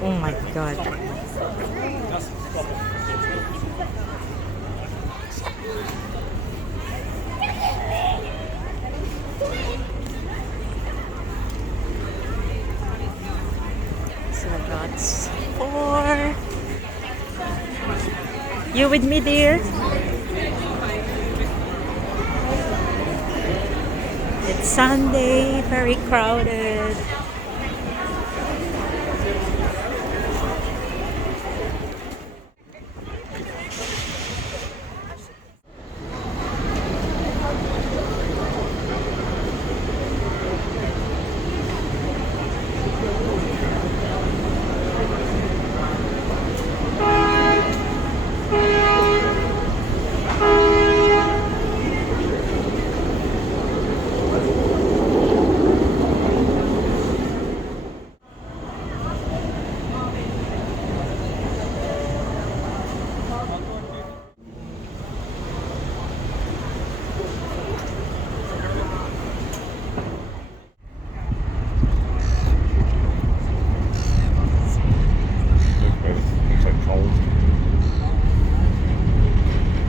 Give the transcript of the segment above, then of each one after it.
Oh my god. So that's 4. You with me, dear? It's Sunday, very crowded.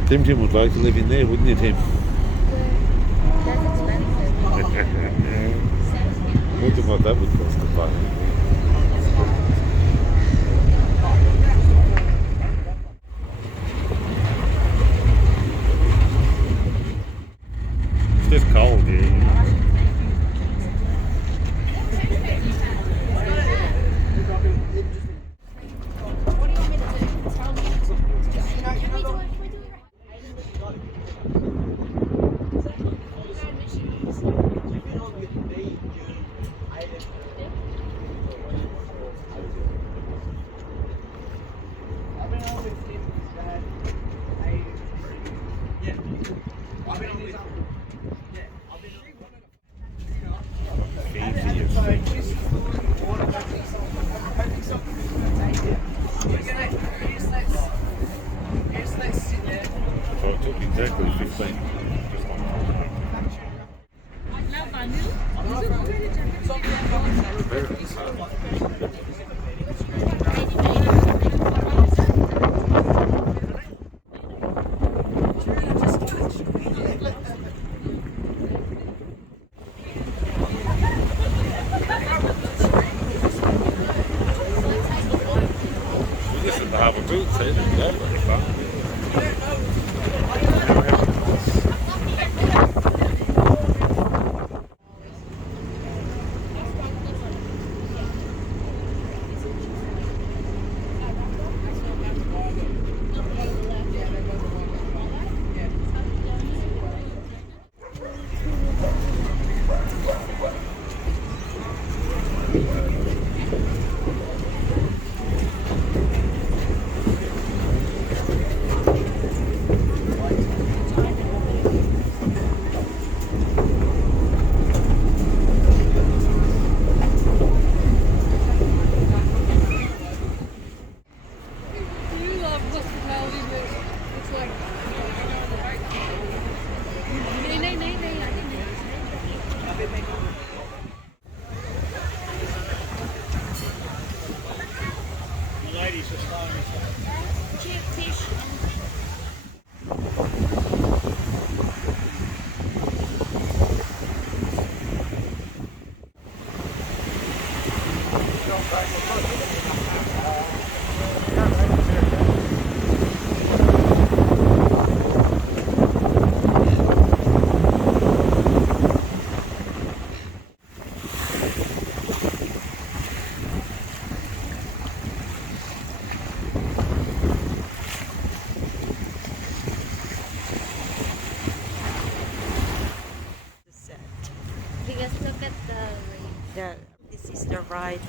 Tim would like to live in there, wouldn't you, Tim? That's expensive. Wonder what that would cost to buy. It's just cold here. So it took exactly 15. This is the harbour boots, eh? They're very fun. Because look at the The, this is the ride.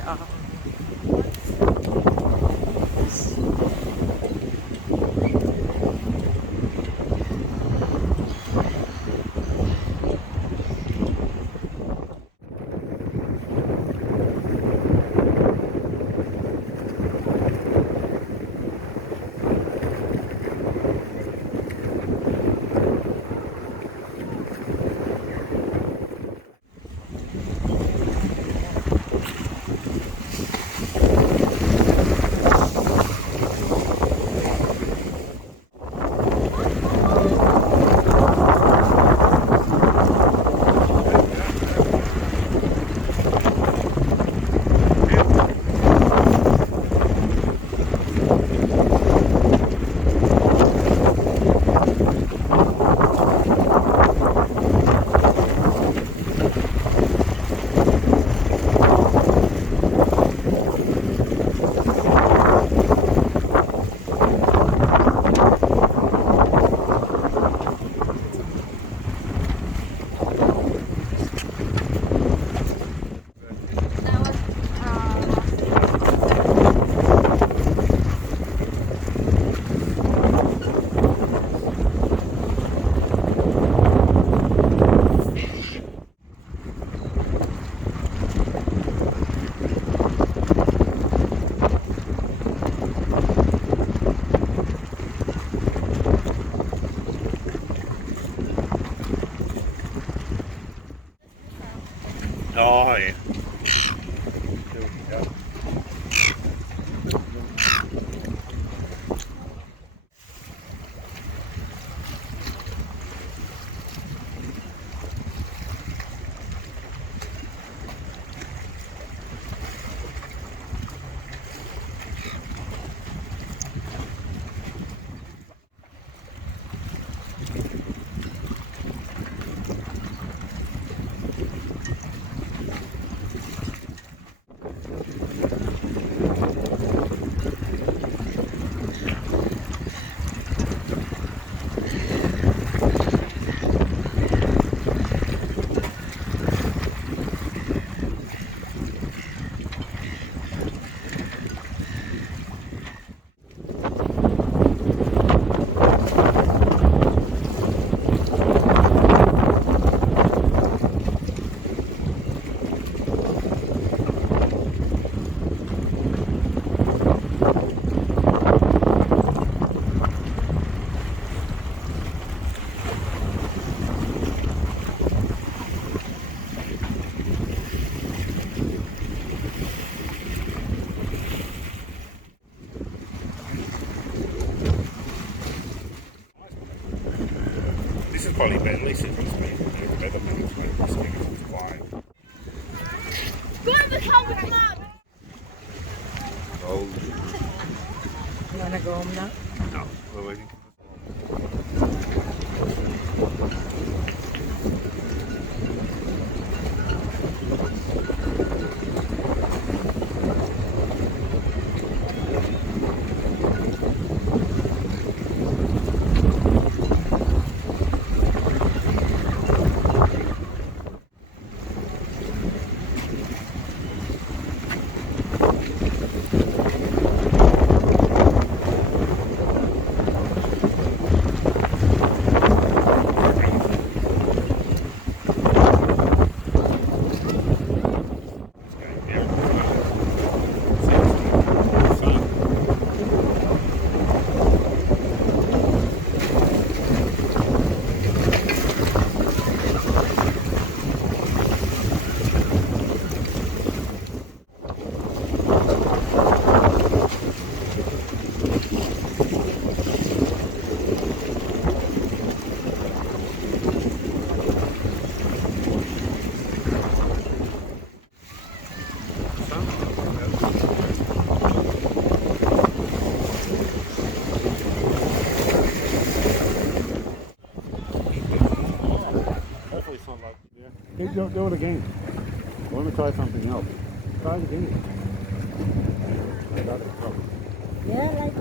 probably better. At least it's speed. The better management. The speed is quiet. Go to the helmet, Mom! Oh, You wanna go home now? no. We're waiting. Hopefully it's not like, yeah. Do it again. I want to try something else. Try it again. I got it. Yeah, like